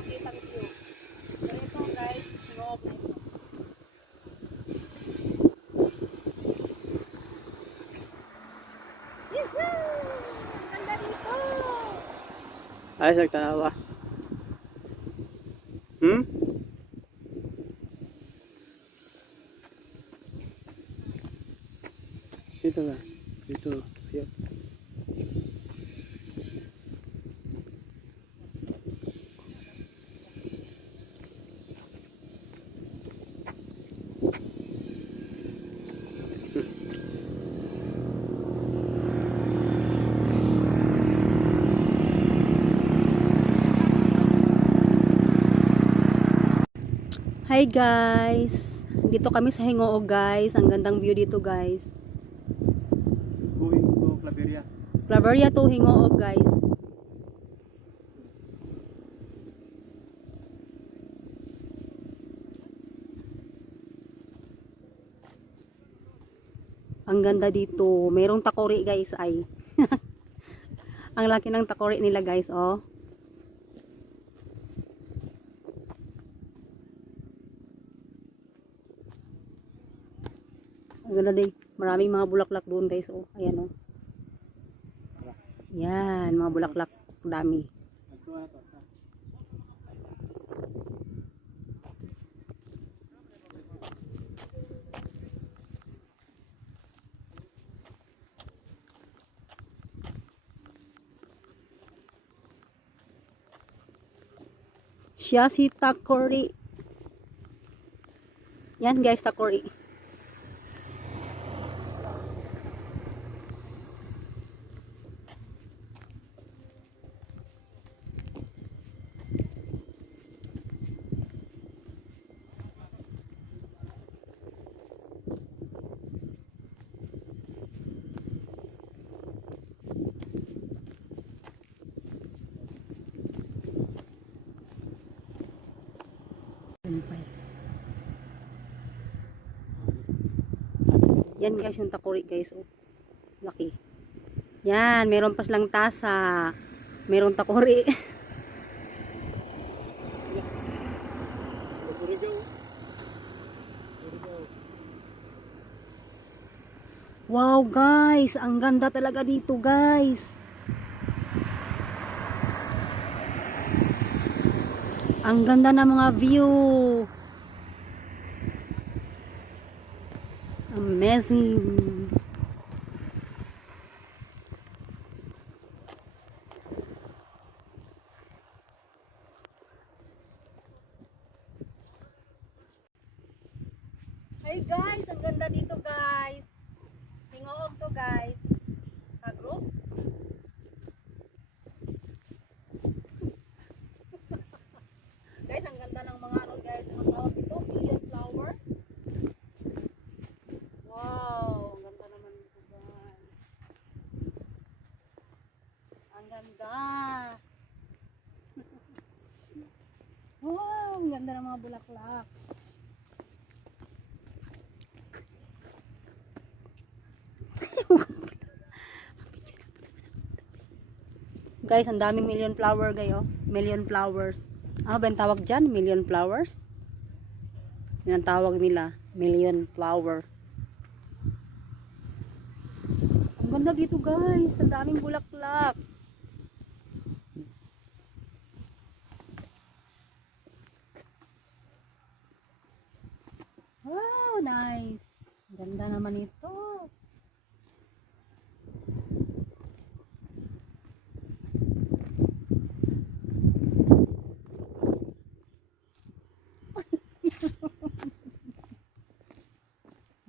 makitang view. Pero ito guys, loob na ito. Ang ganda dito! Ay, sa tanawa. Hmm? Dito ba? Dito. Ayun. Hi guys! Dito kami sa Hingoo guys. Ang gandang view dito guys. Going to Claveria. Claveria to Hingoo guys. Ang ganda dito. Merong takori guys ay. Ang laki ng takori nila guys oh. Ang ganda din. Maraming mga bulaklak doon guys oh. Ayan oh. Yan, mga bulaklak. Dami. Siya si takori. Yan guys, takori. Yan guys yung takori guys oh. Laki. Yan, meron pa silang tasa. Merong takori. Wow guys, ang ganda talaga dito guys. Ang ganda ng mga view. Amazing. Hey guys, ang ganda dito guys. Hingoo to guys. Agro. Guys, ang ganda ng mga ano guys. Ang tawag dito, million flower. Wow, ang ganda naman dito guys. Ang ganda. Wow, ang ganda ng mga bulaklak. Guys, ang daming million flower gayo. Million flowers. Ano ba yung tawag dyan? Million flowers? Yan ang tawag nila. Million flower. Ang ganda dito guys. Ang daming bulaklak. Wow, nice. Ang ganda naman ito.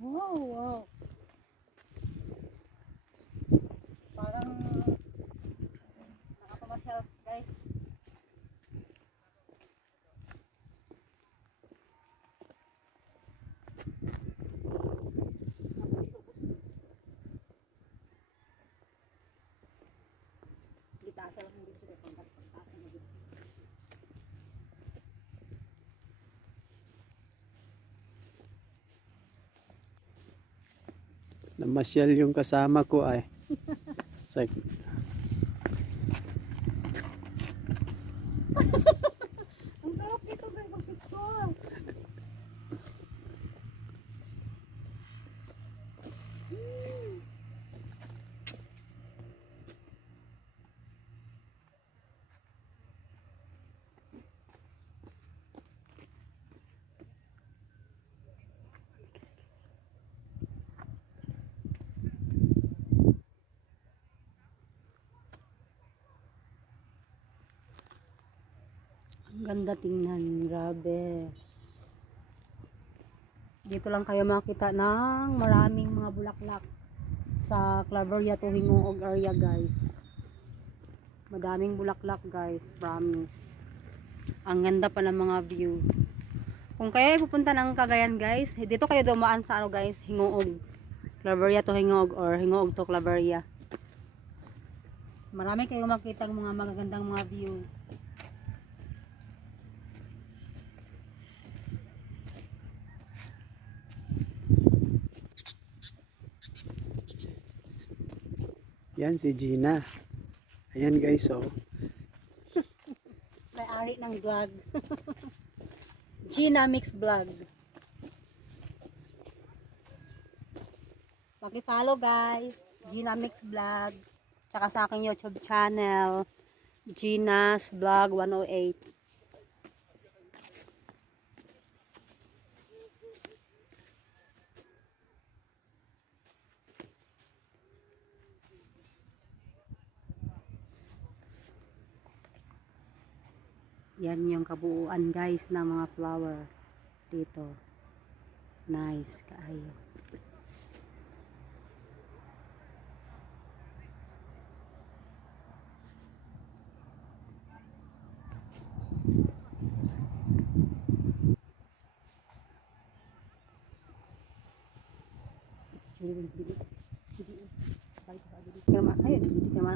Wow, wow. Parang nakapamasyal guys. Gitasa lang hindi sila pangkat-pangkat. Namasyal yung kasama ko ay. Ganda tingnan, grabe. Dito lang kayo makita ng maraming mga bulaklak sa Claveria to Hingoog area, guys. Madaming bulaklak, guys, promise. Ang ganda pa ng mga view. Kung kayo ay pupunta ng Cagayan, guys, dito kayo dumaan sa ano, guys, Hingoog. Claveria to Hingoog or Hingoog to Claveria. Marami kayong makita ng mga magagandang mga view. Yan si Gina. Ayan guys, oh. May-ari ng vlog. Gina Mix Vlog. Paki-follow, guys. Gina Mix Vlog. Tsaka sa aking YouTube channel, Gina's Vlog 108. Yan yung kabuuan, guys, ng mga flower dito. Nice kaayo.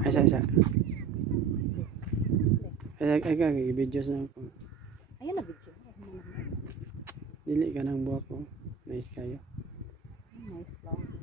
Asa. Ay, videos na ako. Ayan na video. Dili ka ng buhok ko. Nice kayo. Nice flower.